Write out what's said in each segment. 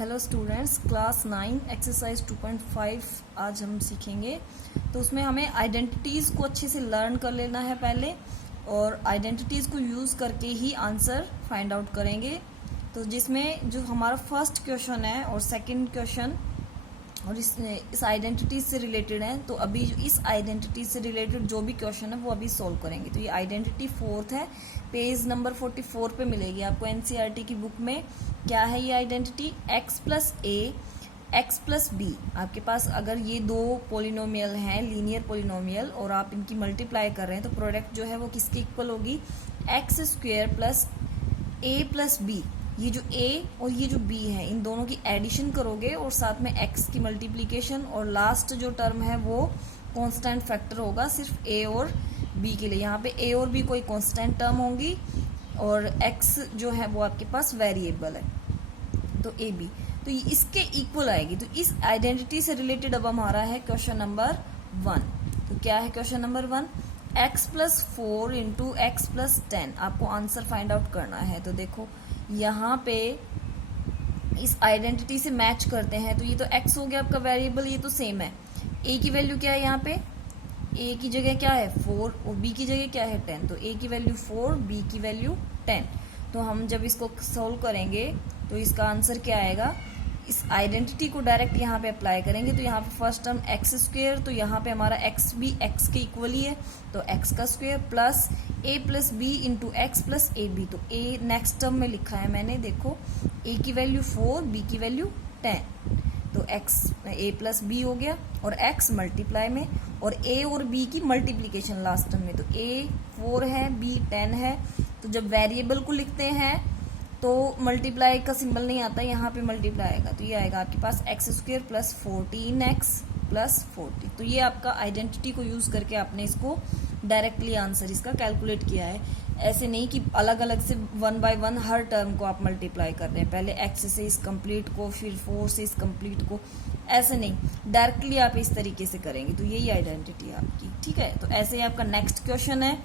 Hello students, class 9 exercise 2.5 आज हम सीखेंगे। तो उसमें हमें आइडेंटिटीज़ को अच्छे से लर्न कर लेना है पहले, और आइडेंटिटीज़ को यूज़ करके ही आंसर फाइंड आउट करेंगे। तो जिसमें जो हमारा फर्स्ट क्वेश्चन है और सेकंड क्वेश्चन और इस आइडेंटिटी से रिलेटेड है, तो अभी इस आइडेंटिटी से रिलेटेड जो भी क्वेश्चन है वो अभी सॉल्व करेंगे। तो ये आइडेंटिटी फोर्थ है, पेज नंबर 44 पे मिलेगी आपको एनसीईआरटी की बुक में। क्या है ये आइडेंटिटी? x प्लस ए एक्स प्लस बी। आपके पास अगर ये दो पोलिनोमियल हैं, लीनियर पोलिनोमियल, और आप इनकी मल्टीप्लाई कर रहे हैं, तो प्रोडक्ट जो है वो किसके इक्वल होगी? एक्स स्क्वेयर प्लस ए प्लस बी। ये जो a और ये जो b है, इन दोनों की एडिशन करोगे और साथ में x की मल्टीप्लिकेशन, और लास्ट जो टर्म है वो कांस्टेंट फैक्टर होगा सिर्फ a और b के लिए। यहाँ पे a और b कोई कांस्टेंट टर्म होंगी और x जो है वो आपके पास वेरिएबल है, तो a b, तो ये इसके इक्वल आएगी। तो इस आइडेंटिटी से रिलेटेड अब हमारा है क्वेश्चन नंबर 1। तो क्या है question number 1? x plus 4 into x plus 10। आपको आंसर फाइंड आउट करना है। तो देखो यहाँ पे इस आइडेंटिटी से मैच करते हैं, तो ये तो x हो गया आपका वेरिएबल, ये तो सेम है। a की वैल्यू क्या है? यहाँ पे a की जगह क्या है? 4, और b की जगह क्या है? 10। तो a की वैल्यू 4, b की वैल्यू 10। तो हम जब इसको सोल्व करेंगे तो इसका आंसर क्या आएगा? इस आइडेंटिटी को डायरेक्ट यहाँ पे अप्लाई करेंगे, तो यहाँ पे फर्स्ट टर्म एक्स स्क्वेयर, तो यहाँ पे हमारा एक्स भी एक्स के इक्वल ही है, तो एक्स का square plus A plus B into x plus a b. तो ए नेक्स्ट टर्म में लिखा है मैंने, देखो ए की वैल्यू 4, बी की वैल्यू 10, तो एक्स ए प्लस बी हो गया, और एक्स मल्टीप्लाई में, और ए और बी की मल्टीप्लीकेशन लास्ट टर्म में। तो ए 4 है, बी 10 है। तो जब वेरिएबल को लिखते हैं तो मल्टीप्लाई का सिंबल नहीं आता, यहाँ पे मल्टीप्लाई आएगा, तो ये आएगा आपके पास x square plus 14x plus 40। तो ये आपका आइडेंटिटी को यूज करके आपने इसको डायरेक्टली आंसर इसका कैलकुलेट किया है। ऐसे नहीं कि अलग अलग से 1 बाय 1 हर टर्म को आप मल्टीप्लाई कर रहे हैं, पहले x से इस कंप्लीट को, फिर 4 से इस कंप्लीट को, ऐसे नहीं, डायरेक्टली आप इस तरीके से करेंगे। तो यही आइडेंटिटी है आपकी, ठीक है। तो ऐसे ही आपका नेक्स्ट क्वेश्चन है,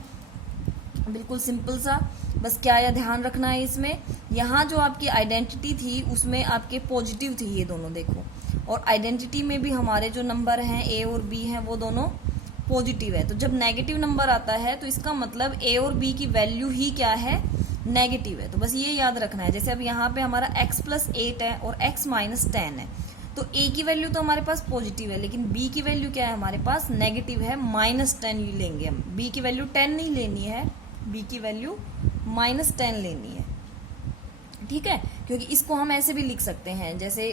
बिल्कुल सिंपल सा। बस क्या या ध्यान रखना है इसमें, यहाँ जो आपकी आइडेंटिटी थी उसमें आपके पॉजिटिव थी ये दोनों, देखो, और आइडेंटिटी में भी हमारे जो नंबर हैं ए और बी हैं वो दोनों पॉजिटिव है। तो जब नेगेटिव नंबर आता है तो इसका मतलब ए और बी की वैल्यू ही क्या है? नेगेटिव है। तो बस ये याद रखना है। जैसे अब यहाँ पे हमारा x प्लस 8 है और x माइनस 10 है, तो a की वैल्यू तो हमारे पास पॉजिटिव है, लेकिन b की वैल्यू क्या है? हमारे पास नेगेटिव है, माइनस 10 लेंगे हम। b की वैल्यू 10 नहीं लेनी है, b की वैल्यू माइनस 10 लेनी है, ठीक है। क्योंकि इसको हम ऐसे भी लिख सकते हैं, जैसे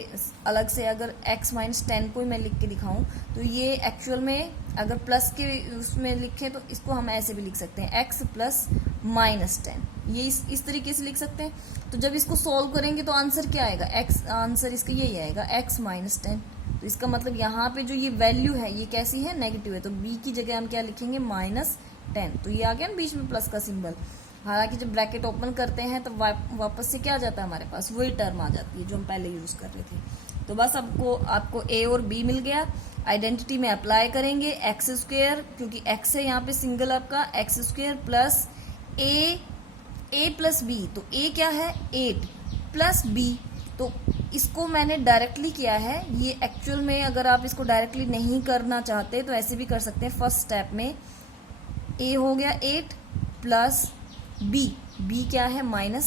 अलग से अगर x माइनस 10 को मैं लिख के दिखाऊं, तो ये एक्चुअल में अगर प्लस के उसमें लिखे तो इसको हम ऐसे भी लिख सकते हैं, x प्लस माइनस 10, ये इस तरीके से लिख सकते हैं। तो जब इसको सॉल्व करेंगे तो आंसर क्या आएगा? x, आंसर इसका यही आएगा, x माइनस 10। तो इसका मतलब यहाँ पे जो ये वैल्यू है ये कैसी है? नेगेटिव है। तो b की जगह हम क्या लिखेंगे? माइनस 10। तो ये आ गया ना बीच में प्लस का सिंबल। हालांकि जब ब्रैकेट ओपन करते हैं तो वापस से क्या आ जाता है? हमारे पास वही टर्म आ जाती है जो हम पहले यूज कर रहे थे। तो बस आपको ए और बी मिल गया। आइडेंटिटी में अप्लाई करेंगे एक्स स्क्वेयर, क्योंकि एक्स है यहाँ पे सिंगल आपका, एक्स स्क्वेयर प्लस ए प्लस बी। तो ए क्या है? 8 प्लस बी, तो इसको मैंने डायरेक्टली किया है। ये एक्चुअल में अगर आप इसको डायरेक्टली नहीं करना चाहते तो ऐसे भी कर सकते हैं। फर्स्ट स्टेप में ए हो गया 8 प्लस बी क्या है? Minus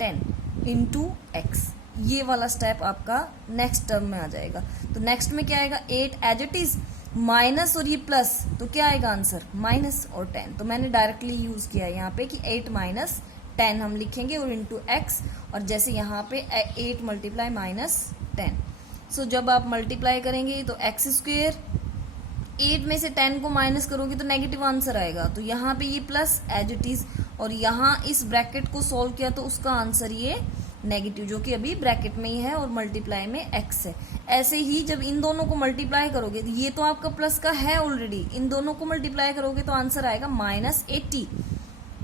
10 into x. ये वाला स्टेप आपका नेक्स्ट टर्म में आ जाएगा। तो नेक्स्ट में क्या आएगा? 8 एज इट इज, माइनस और ये प्लस, तो क्या आएगा आंसर? माइनस और 10। तो मैंने डायरेक्टली यूज किया है यहाँ पे कि 8 माइनस 10 हम लिखेंगे और इंटू एक्स, और जैसे यहाँ पे 8 मल्टीप्लाई माइनस 10। सो जब आप मल्टीप्लाई करेंगे तो एक्स स्क्वेयर, 8 में से 10 को माइनस करोगे तो नेगेटिव आंसर आएगा। तो यहाँ पे ये प्लस एज इट इज, और यहाँ इस ब्रैकेट को सॉल्व किया तो उसका आंसर ये नेगेटिव, जो कि अभी ब्रैकेट में ही है, और मल्टीप्लाई में x है। ऐसे ही जब इन दोनों को मल्टीप्लाई करोगे, ये तो आपका प्लस का है ऑलरेडी, इन दोनों को मल्टीप्लाई करोगे तो आंसर आएगा माइनस 80।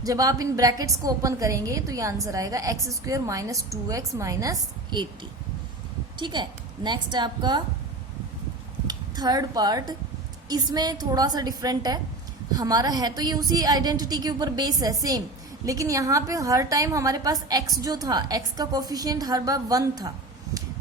जब आप इन ब्रैकेट्स को ओपन करेंगे तो ये आंसर आएगा x square minus 2x minus 80, ठीक है। नेक्स्ट है आपका थर्ड पार्ट। इसमें थोड़ा सा डिफरेंट है, हमारा है तो ये उसी आइडेंटिटी के ऊपर बेस है सेम, लेकिन यहाँ पे हर टाइम हमारे पास x जो था, x का कोफिशिएंट हर बार 1 था।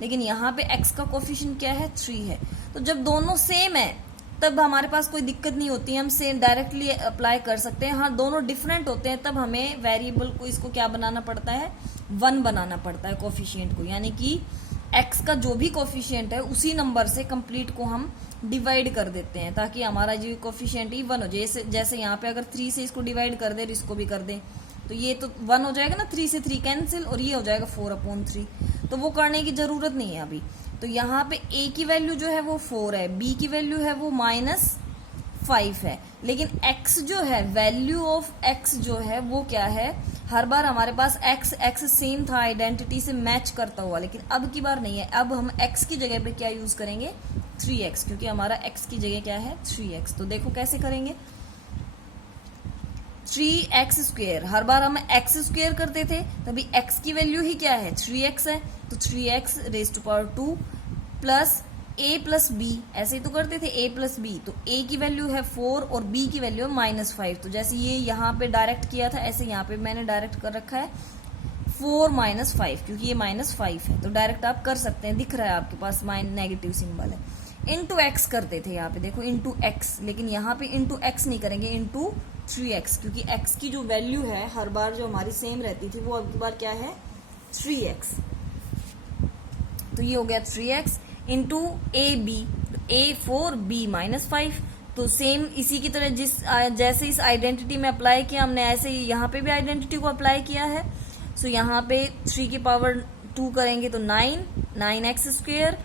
लेकिन यहाँ पे x का कोफिशिएंट क्या है, 3 है। तो जब दोनों सेम है तब हमारे पास कोई दिक्कत नहीं होती है, हम सेम डायरेक्टली अप्लाई कर सकते हैं। हाँ, दोनों डिफरेंट होते हैं तब हमें वेरिएबल को इसको क्या बनाना पड़ता है, 1 बनाना पड़ता है कोफिशिएंट को, यानी कि x का जो भी कोफिशिएंट है उसी नंबर से कंप्लीट को हम डिवाइड कर देते हैं ताकि हमारा जो कोफिशिएंट ही 1 हो जाए। जैसे यहाँ पे अगर 3 से इसको डिवाइड कर दे और इसको भी कर दे तो ये तो 1 हो जाएगा ना, 3 से 3 कैंसिल और ये हो जाएगा 4/3। तो वो करने की जरूरत नहीं है अभी। तो यहाँ पे a की वैल्यू जो है वो 4 है, b की वैल्यू है वो -5 है, लेकिन x जो है, वैल्यू ऑफ x जो है वो क्या है, हर बार हमारे पास x सेम था आइडेंटिटी से मैच करता हुआ, लेकिन अब की बार नहीं है। अब हम x की जगह पे क्या यूज करेंगे, 3x, क्योंकि हमारा x की जगह क्या है, 3x। तो देखो कैसे करेंगे, 3x², हर बार हम x² करते थे तभी x की वैल्यू ही क्या है, 3x है, तो 3x² plus a plus b, ऐसे ही तो करते थे a प्लस b। तो a की वैल्यू है 4 और b की वैल्यू है -5। तो जैसे ये यहाँ पे डायरेक्ट किया था ऐसे यहाँ पे मैंने डायरेक्ट कर रखा है 4 -5, क्योंकि ये -5 है तो डायरेक्ट आप कर सकते हैं, दिख रहा है आपके पास नेगेटिव सिंबल है। इंटू x करते थे यहाँ पे, देखो इंटू x, लेकिन यहाँ पे इंटू x नहीं करेंगे, इंटू 3x, क्योंकि x की जो वैल्यू है हर बार जो हमारी सेम रहती थी वो अब की बार क्या है, 3x। तो ये हो गया 3x into ab, a 4 b -5। तो सेम इसी की तरह जैसे इस आइडेंटिटी में अप्लाई किया हमने, ऐसे ही यहाँ पे भी आइडेंटिटी को अप्लाई किया है। सो यहाँ पे 3 की पावर 2 करेंगे तो 9x²,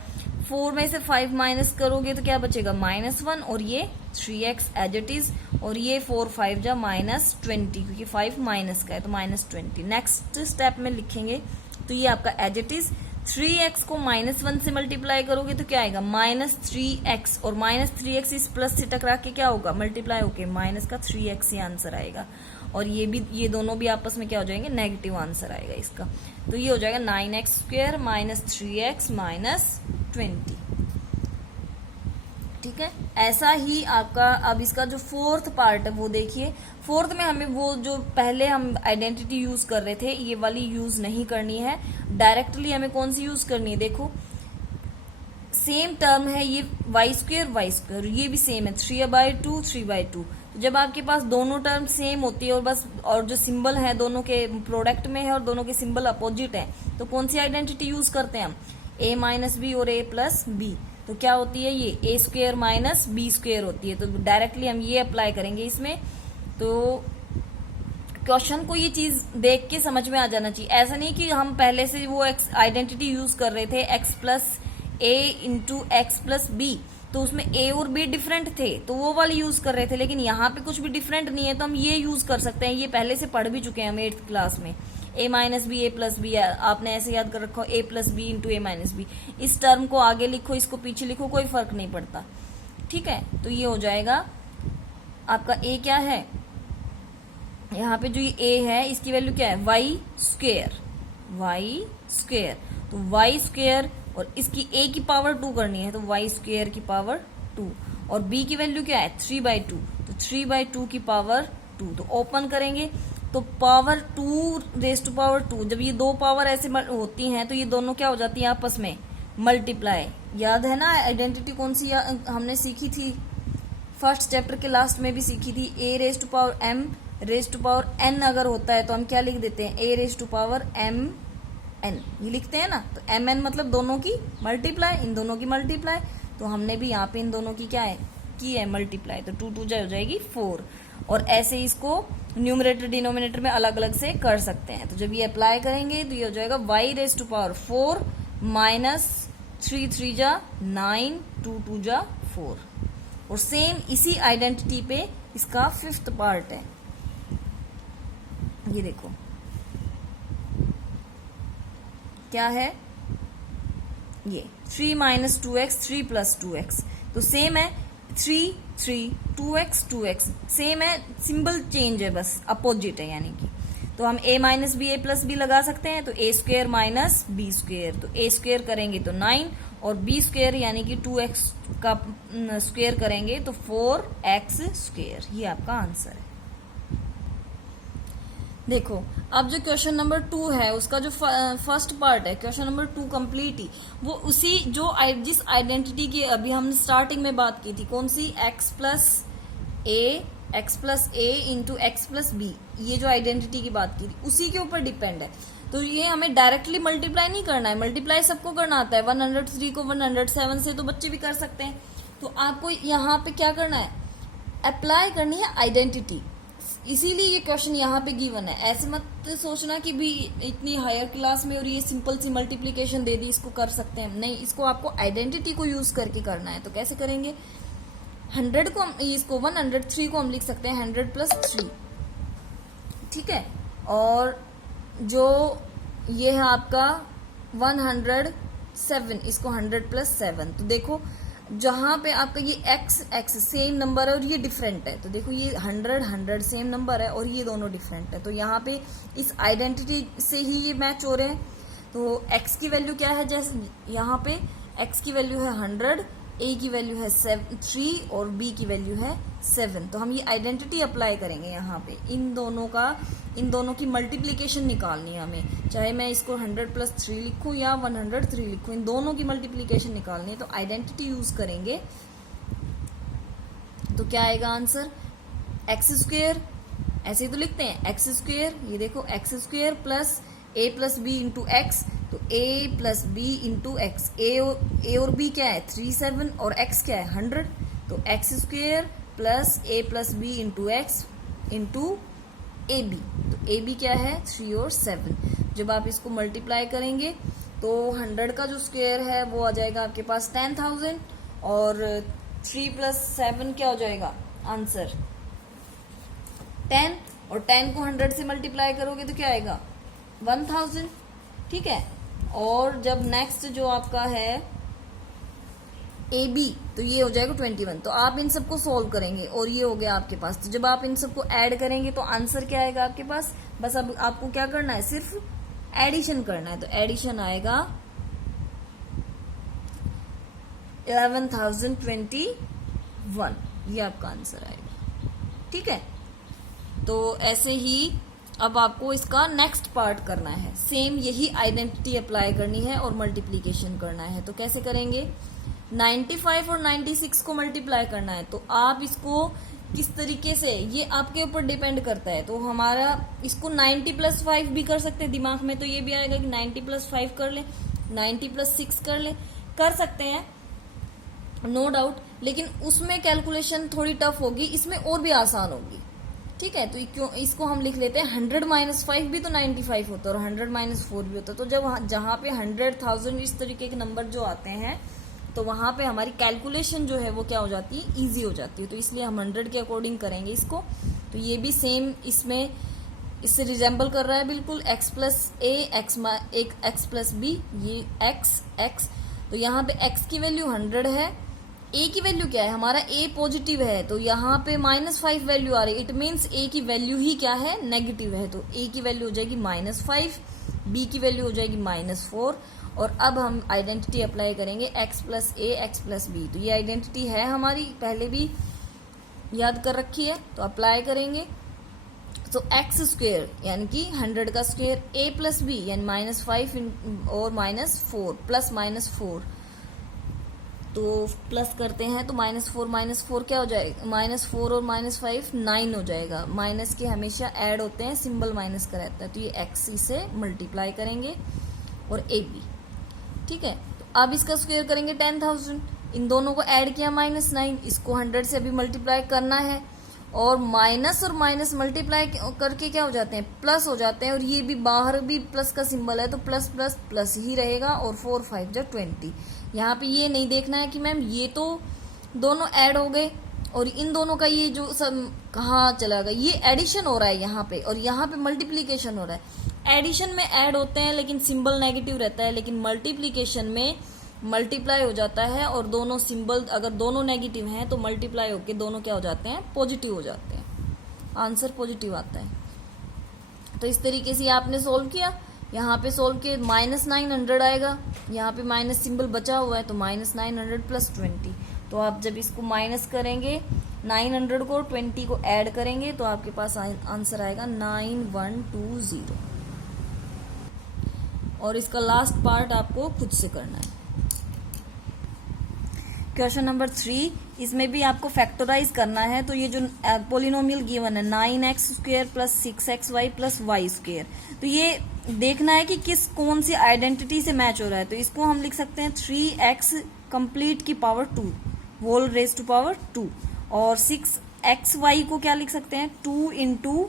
4 में से 5 माइनस करोगे तो क्या बचेगा, -1, और ये 3x एज इट इज, और ये 4 5 जा -20, क्योंकि 5 माइनस का है तो -20। नेक्स्ट स्टेप में लिखेंगे तो ये आपका एज इट इज, 3x को -1 से मल्टीप्लाई करोगे तो क्या आएगा, -3x, और -3x इस प्लस से टकरा के क्या होगा, मल्टीप्लाई होके माइनस का 3x ही आंसर आएगा। और ये दोनों भी आपस में क्या हो जाएंगे, नेगेटिव आंसर आएगा इसका। तो ये हो जाएगा 9x² -3x -20। ठीक है, ऐसा ही आपका अब इसका जो फोर्थ पार्ट है वो देखिए। फोर्थ में हमें वो जो पहले हम आइडेंटिटी यूज कर रहे थे ये वाली यूज नहीं करनी है, डायरेक्टली हमें कौन सी यूज करनी है, देखो सेम टर्म है ये y², ये भी सेम है 3/2 3/2। तो जब आपके पास दोनों टर्म सेम होती है और बस, और जो सिंबल है दोनों के प्रोडक्ट में है और दोनों के सिंबल अपोजिट है, तो कौन सी आइडेंटिटी यूज करते हैं हम, a - b और a + b। तो क्या होती है, ये a² - b² होती है। तो डायरेक्टली हम ये अप्लाई करेंगे इसमें। तो क्वेश्चन को ये चीज देख के समझ में आ जाना चाहिए, ऐसा नहीं कि हम पहले से वो आइडेंटिटी यूज कर रहे थे x + a × x + b, तो उसमें a और b डिफरेंट थे तो वो वाली यूज कर रहे थे, लेकिन यहाँ पे कुछ भी डिफरेंट नहीं है तो हम ये यूज कर सकते हैं। ये पहले से पढ़ भी चुके हैं हम 8th क्लास में, a - b a + b, आपने ऐसे याद कर रखा हो a + b × a - b। इस टर्म को आगे लिखो, इसको पीछे लिखो, कोई फर्क नहीं पड़ता। ठीक है, तो ये हो जाएगा आपका a क्या है, यहाँ पे जो ये a है इसकी वैल्यू क्या है, y², तो y² और इसकी a की पावर 2 करनी है तो y² की पावर 2, और b की वैल्यू क्या है, 3/2, तो 3/2 की पावर 2। तो ओपन करेंगे तो पावर 2 जब ये दो पावर ऐसे होती हैं तो ये दोनों क्या हो जाती हैं, आपस में मल्टीप्लाई। याद है ना आइडेंटिटी कौन सी हमने सीखी थी, फर्स्ट चैप्टर के लास्ट में भी सीखी थी, a⁻m n अगर होता है तो हम क्या लिख देते हैं, a⁻m n, ये लिखते हैं ना। तो mn मतलब दोनों की मल्टीप्लाई, इन दोनों की मल्टीप्लाई। तो हमने भी यहाँ पे इन दोनों की क्या है, की है मल्टीप्लाई, तो 2 2 हो जाएगी 4। और ऐसे इसको न्यूमरेटर डिनोमिनेटर में अलग अलग से कर सकते हैं। तो जब ये अप्लाई करेंगे तो ये हो जाएगा y⁻4 -3 3 जा 9 2 2 जा 4। और सेम इसी आइडेंटिटी पे इसका 5th पार्ट है, ये देखो क्या है, ये 3 - 2x 3 + 2x। तो सेम है 3 3 2x 2x, सेम है, सिंबल चेंज है, बस अपोजिट है यानी कि। तो हम a - b a + b लगा सकते हैं, तो a² - b², तो a² करेंगे तो 9 और b² यानी कि 2x का स्क्वायर करेंगे तो 4x²। ये आपका आंसर है। देखो अब जो क्वेश्चन नंबर 2 है उसका जो फर्स्ट पार्ट है क्वेश्चन नंबर 2 कंप्लीट ही वो उसी जो जिस आइडेंटिटी की अभी हमने स्टार्टिंग में बात की थी, कौन सी, x प्लस ए इंटू एक्स प्लस बी, ये जो आइडेंटिटी की बात की थी उसी के ऊपर डिपेंड है। तो ये हमें डायरेक्टली मल्टीप्लाई नहीं करना है, मल्टीप्लाई सबको करना आता है। 103 को 107 से तो बच्चे भी कर सकते हैं। तो आपको यहाँ पे क्या करना है, अप्लाई करनी है आइडेंटिटी, इसीलिए ये क्वेश्चन यहाँ पे गिवन है। ऐसे मत सोचना कि भी इतनी हायर क्लास में और ये सिंपल सी मल्टीप्लिकेशन दे दी इसको कर सकते हैं, नहीं, इसको आपको आइडेंटिटी को यूज करके करना है। तो कैसे करेंगे, 100 को इसको 103 को हम लिख सकते हैं 100 प्लस 3, ठीक है। और जो ये है आपका 107, इसको 100 प्लस 7। तो देखो जहां पे आपका ये x सेम नंबर है और ये डिफरेंट है, तो देखो ये 100 सेम नंबर है और ये दोनों डिफरेंट है, तो यहाँ पे इस आइडेंटिटी से ही ये मैच हो रहे हैं। तो x की वैल्यू क्या है, जैसे यहाँ पे x की वैल्यू है 100, a की वैल्यू है 3 और b की वैल्यू है 7। तो हम ये आइडेंटिटी अप्लाई करेंगे यहाँ पे, इन दोनों की मल्टीप्लीकेशन निकालनी है हमें, चाहे मैं इसको 100 प्लस 3 लिखूं या 103 लिखूं, इन दोनों की मल्टीप्लीकेशन निकालनी है। तो आइडेंटिटी यूज करेंगे तो क्या आएगा आंसर, एक्स स्क्वेयर, ऐसे ही तो लिखते हैं एक्स स्क्वेयर, ये देखो एक्स स्क्वेयर प्लस ए प्लस बी इंटू एक्स, तो a plus B into x, A और b क्या है 3 7 और x क्या है 100, तो x square plus A plus B into x into a b, तो ए बी क्या है 3 और 7। जब आप इसको मल्टीप्लाई करेंगे तो 100 का जो स्क्वेयर है वो आ जाएगा आपके पास 10,000 और 3 प्लस 7 क्या हो जाएगा आंसर 10, और 10 को 100 से मल्टीप्लाई करोगे तो क्या आएगा 1000, ठीक है। और जब नेक्स्ट जो आपका है ए बी, तो ये हो जाएगा 21। तो आप इन सबको सॉल्व करेंगे और ये हो गया आपके पास। तो जब आप इन सबको ऐड करेंगे तो आंसर क्या आएगा आपके पास, बस अब आपको क्या करना है, सिर्फ एडिशन करना है। तो एडिशन आएगा 11,021, ये आपका आंसर आएगा, ठीक है। तो ऐसे ही अब आपको इसका नेक्स्ट पार्ट करना है, सेम यही आइडेंटिटी अप्लाई करनी है और मल्टीप्लीकेशन करना है। तो कैसे करेंगे, 95 और 96 को मल्टीप्लाई करना है। तो आप इसको किस तरीके से, ये आपके ऊपर डिपेंड करता है। तो हमारा इसको 90 प्लस 5 भी कर सकते हैं दिमाग में, तो ये भी आएगा कि 90 प्लस 5 कर ले, 90 प्लस 6 कर सकते हैं, नो डाउट। लेकिन उसमें कैलकुलेशन थोड़ी टफ होगी, इसमें और भी आसान होगी, ठीक है। तो क्यों इसको हम लिख लेते हैं 100 माइनस 5 भी तो 95 होता है और 100 माइनस 4 भी होता है। तो जब जहां पे 100,000 इस तरीके के नंबर जो आते हैं तो वहां पे हमारी कैलकुलेशन जो है वो क्या हो जाती है, इजी हो जाती है। तो इसलिए हम 100 के अकॉर्डिंग करेंगे इसको। तो ये भी सेम इसमें इससे रिजेंबल कर रहा है बिल्कुल, x प्लस ए एक्स प्लस बी, ये x। तो यहाँ पे x की वैल्यू 100 है, a की वैल्यू क्या है हमारा, a पॉजिटिव है, तो यहाँ पे -5 वैल्यू आ रही है, इट मीन्स a की वैल्यू ही क्या है, नेगेटिव है। तो a की वैल्यू हो जाएगी -5, b की वैल्यू हो जाएगी -4। और अब हम आइडेंटिटी अप्लाई करेंगे x प्लस ए एक्स प्लस बी। तो ये आइडेंटिटी है हमारी, पहले भी याद कर रखी है, तो अप्लाई करेंगे। तो एक्स स्क्वेयर यानी कि 100 का स्क्वेयर, a प्लस बी यानी -5 और -4 प्लस -4, तो प्लस करते हैं तो -4 क्या हो जाएगा, -4 और -5 9 हो जाएगा। माइनस के हमेशा ऐड होते हैं, सिंबल माइनस का रहता है। तो ये x से मल्टीप्लाई करेंगे और ए बी, ठीक है। तो अब इसका स्क्वायर करेंगे 10,000, इन दोनों को ऐड किया -9, इसको 100 से अभी मल्टीप्लाई करना है, और माइनस और माइनस मल्टीप्लाई करके क्या हो जाते हैं, प्लस हो जाते हैं। और ये भी बाहर भी प्लस का सिंबल है, तो प्लस प्लस प्लस ही रहेगा, और 4 5 जा 20। यहाँ पे ये नहीं देखना है कि मैम ये तो दोनों ऐड हो गए और इन दोनों का ये जो सब कहाँ चला गया, ये एडिशन हो रहा है यहाँ पे, और यहाँ पे मल्टीप्लीकेशन हो रहा है। एडिशन में ऐड होते हैं लेकिन सिंबल नेगेटिव रहता है, लेकिन मल्टीप्लीकेशन में मल्टीप्लाई हो जाता है, और दोनों सिंबल अगर दोनों नेगेटिव हैं तो मल्टीप्लाई होके दोनों क्या हो जाते हैं, पॉजिटिव हो जाते हैं, आंसर पॉजिटिव आता है। तो इस तरीके से आपने सोल्व किया, यहाँ पे सोल्व किए -900 आएगा, यहाँ पे माइनस सिंबल बचा हुआ है, तो -900 + 20। तो आप जब इसको माइनस करेंगे 900 को 20 को ऐड करेंगे तो आपके पास आंसर आएगा 9120। और इसका लास्ट पार्ट आपको खुद से करना है। क्वेश्चन नंबर 3, इसमें भी आपको फैक्टराइज करना है। तो ये जो पोलिनोमियल गिवन है 9x² plus 6xy plus y², तो ये देखना है कि कौन सी आइडेंटिटी से मैच हो रहा है। तो इसको हम लिख सकते हैं 3x कंप्लीट की power 2 whole raise to power 2, और 6xy को क्या लिख सकते हैं 2 इंटू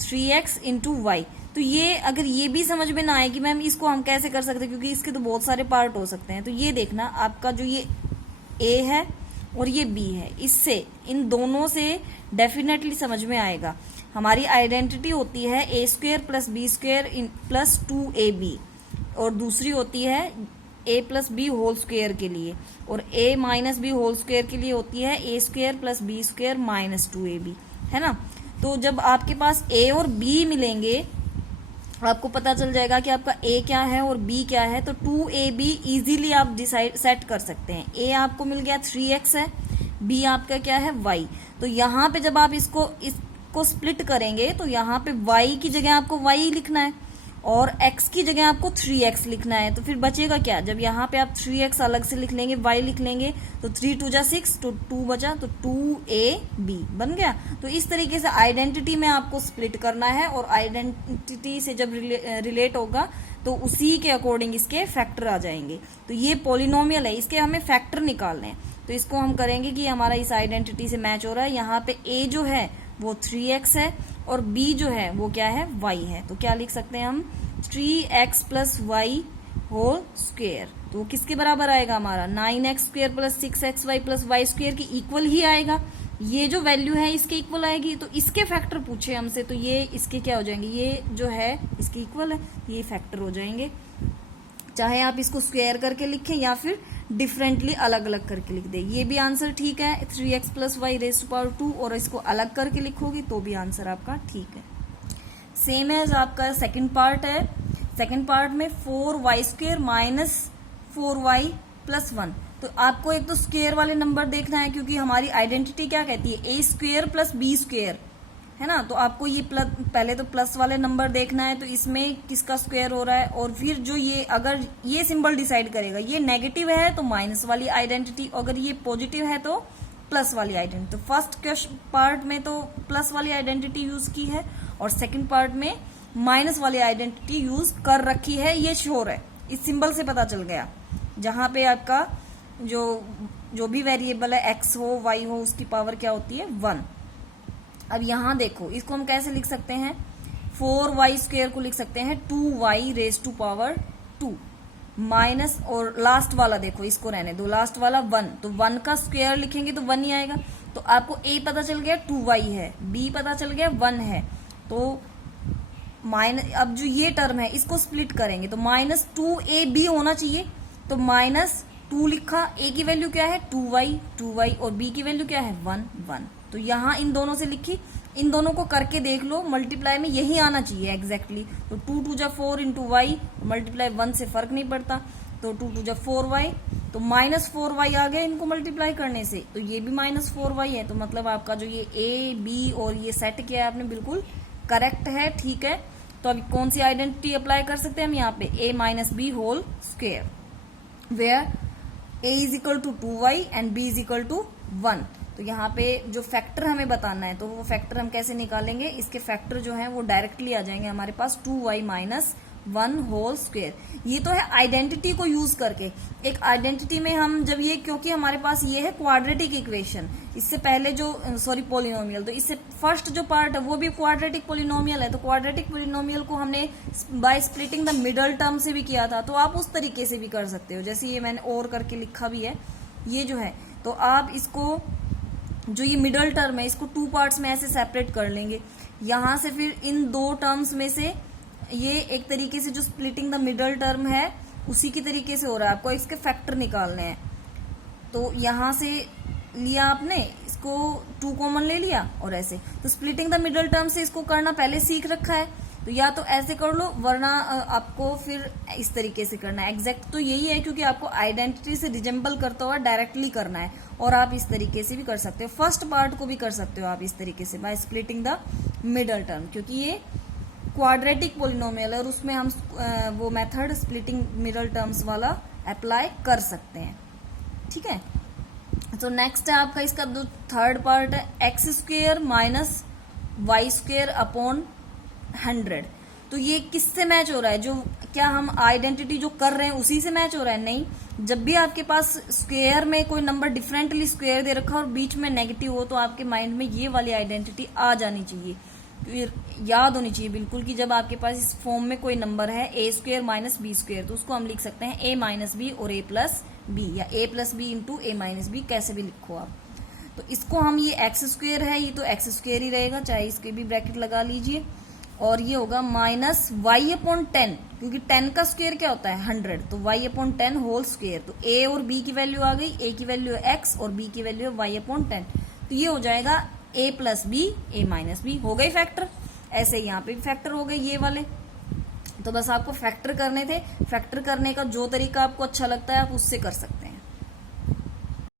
3x इंटू वाई। तो ये अगर ये भी समझ में ना आए कि मैम इसको हम कैसे कर सकते हैं, क्योंकि इसके तो बहुत सारे पार्ट हो सकते हैं, तो ये देखना आपका जो ये a है और ये b है, इससे इन दोनों से डेफिनेटली समझ में आएगा। हमारी आइडेंटिटी होती है a² plus b² plus 2ab, और दूसरी होती है a plus b whole square के लिए, और a minus b whole square के लिए होती है a² plus b² minus 2ab, है ना। तो जब आपके पास a और b मिलेंगे आपको पता चल जाएगा कि आपका a क्या है और b क्या है। तो 2ab इजीली आप डिसाइड सेट कर सकते हैं। a आपको मिल गया 3x है, b आपका क्या है y। तो यहाँ पे जब आप इसको स्प्लिट करेंगे तो यहाँ पे y की जगह आपको y लिखना है और x की जगह आपको 3x लिखना है। तो फिर बचेगा क्या, जब यहाँ पे आप 3x अलग से लिख लेंगे, y लिख लेंगे, तो 3 2 जा 6, तो 2 बचा, तो 2ab बन गया। तो इस तरीके से आइडेंटिटी में आपको स्प्लिट करना है, और आइडेंटिटी से जब रिलेट होगा तो उसी के अकॉर्डिंग इसके फैक्टर आ जाएंगे। तो ये पॉलिनोमियल है, इसके हमें फैक्टर निकालने हैं। तो इसको हम करेंगे कि हमारा इस आइडेंटिटी से मैच हो रहा है। यहाँ पे a जो है वो 3x है और b जो है वो क्या है y है। तो क्या लिख सकते हैं हम 3x plus Y whole square. तो किसके बराबर आएगा हमारा 9x² plus 6xy plus y² की इक्वल ही आएगा। ये जो वैल्यू है इसके इक्वल आएगी। तो इसके फैक्टर पूछे हमसे, तो ये इसके क्या हो जाएंगे, ये जो है इसके इक्वल है, ये फैक्टर हो जाएंगे। चाहे आप इसको स्क्वायर करके लिखें या फिर डिफरेंटली अलग अलग करके लिख दे, ये भी आंसर ठीक है 3x plus y raise to power 2, और इसको अलग करके लिखोगी तो भी आंसर आपका ठीक है। सेम है जो आपका सेकंड पार्ट है। सेकंड पार्ट में 4y² माइनस 4y प्लस 1। तो आपको एक तो स्क्वायर वाले नंबर देखना है, क्योंकि हमारी आइडेंटिटी क्या कहती है a² प्लस b², है ना। तो आपको ये पहले तो प्लस वाले नंबर देखना है, तो इसमें किसका स्क्वायर हो रहा है, और फिर जो ये अगर ये सिंबल डिसाइड करेगा, ये नेगेटिव है तो माइनस वाली आइडेंटिटी, अगर ये पॉजिटिव है तो प्लस वाली आइडेंटिटी। तो फर्स्ट क्वेश्चन पार्ट में तो प्लस वाली आइडेंटिटी यूज की है, और सेकंड पार्ट में माइनस वाली आइडेंटिटी यूज कर रखी है, ये श्योर है, इस सिंबल से पता चल गया। जहां पे आपका जो भी वेरिएबल है x हो y हो उसकी पावर क्या होती है 1। अब यहाँ देखो इसको हम कैसे लिख सकते हैं, 4y² को लिख सकते हैं 2y raise to power 2 minus, और लास्ट वाला देखो इसको रहने दो, लास्ट वाला 1, तो 1 का स्क्वायर लिखेंगे तो 1 ही आएगा। तो आपको a पता चल गया 2y है, b पता चल गया 1 है, तो माइनस, अब जो ये टर्म है इसको स्प्लिट करेंगे तो माइनस 2ab होना चाहिए। तो माइनस 2 लिखा, a की वैल्यू क्या है 2y और b की वैल्यू क्या है 1। तो यहाँ इन दोनों से लिखी, इन दोनों को करके देख लो, मल्टीप्लाई में यही आना चाहिए एग्जैक्टली। तो 2 2 जा 4 इंटू वाई, मल्टीप्लाई 1 से फर्क नहीं पड़ता, तो 2 2 जा 4y, तो माइनस 4y आ गया इनको मल्टीप्लाई करने से, तो ये भी माइनस 4y है। तो मतलब आपका जो ये a b और ये सेट किया है आपने बिल्कुल करेक्ट है, ठीक है। तो अभी कौन सी आइडेंटिटी अप्लाई कर सकते हैं हम यहाँ पे, a minus b whole square, where a is equal to 2y and b is equal to 1। तो यहाँ पे जो फैक्टर हमें बताना है, तो वो फैक्टर हम कैसे निकालेंगे, इसके फैक्टर जो है वो डायरेक्टली आ जाएंगे हमारे पास 2y माइनस 1 होल स्क्वेयर। ये तो है आइडेंटिटी को यूज करके। एक आइडेंटिटी में हम जब ये, क्योंकि हमारे पास ये है क्वाड्रेटिक इक्वेशन, इससे पहले जो पॉलिनोमियल, तो इससे फर्स्ट जो पार्ट है वो भी क्वाड्रेटिक पॉलिनोमियल है। तो क्वाड्रेटिक पॉलिनोमियल को हमने by splitting the middle term से भी किया था, तो आप उस तरीके से भी कर सकते हो, जैसे ये मैंने और करके लिखा भी है ये जो है। तो आप इसको जो ये मिडल टर्म है इसको 2 पार्ट्स में ऐसे सेपरेट कर लेंगे। यहां से फिर इन 2 टर्म्स में से ये एक तरीके से जो स्प्लिटिंग द मिडल टर्म है उसी की तरीके से हो रहा है, आपको इसके फैक्टर निकालने हैं। तो यहां से लिया आपने, इसको 2 कॉमन ले लिया और ऐसे, तो स्प्लिटिंग द मिडल टर्म से इसको करना पहले सीख रखा है। तो या तो ऐसे कर लो, वरना आपको फिर इस तरीके से करना है। एग्जैक्ट तो यही है क्योंकि आपको आइडेंटिटी से रिजेंबल करता हुआ डायरेक्टली करना है, और आप इस तरीके से भी कर सकते हो। फर्स्ट पार्ट को भी कर सकते हो आप इस तरीके से by splitting the middle term, क्योंकि ये क्वाड्रेटिक पोलिनोमियल है और उसमें हम वो मेथड स्प्लिटिंग मिडल टर्म्स वाला अप्लाई कर सकते हैं। ठीक है, तो नेक्स्ट है आपका इसका जो थर्ड पार्ट है, x square minus y square upon 100। तो ये किससे मैच हो रहा है? जो क्या हम आइडेंटिटी जो कर रहे हैं उसी से मैच हो रहा है? नहीं, जब भी आपके पास स्क्वेयर में कोई नंबर डिफरेंटली स्क्वेयर दे रखा हो और बीच में नेगेटिव हो, तो आपके माइंड में ये वाली आइडेंटिटी आ जानी चाहिए, याद होनी चाहिए बिल्कुल कि जब आपके पास इस फॉर्म में कोई नंबर है ए स्क्वेयर माइनस बी स्क्वेयर, तो उसको हम लिख सकते हैं ए माइनस बी और ए प्लस बी, या ए प्लस बी इंटू ए माइनस बी, कैसे भी लिखो आप। तो इसको हम, ये एक्स स्क्वेयर है, ये तो एक्स स्क्वेयर ही रहेगा, चाहे इसके भी ब्रैकेट लगा लीजिए, और ये होगा माइनस वाई अपॉन 10, क्योंकि 10 का स्क्वेयर क्या होता है 100, तो वाई अपॉन 10 होल स्क्वेयर। तो ए और बी की वैल्यू आ गई, ए की वैल्यू है एक्स और बी की वैल्यू है वाई अपॉन 10, तो ये हो जाएगा ए प्लस बी ए माइनस बी, हो गई फैक्टर। ऐसे ही यहाँ पे भी फैक्टर हो गए ये वाले। तो बस आपको फैक्टर करने थे, फैक्टर करने का जो तरीका आपको अच्छा लगता है आप उससे कर सकते हैं।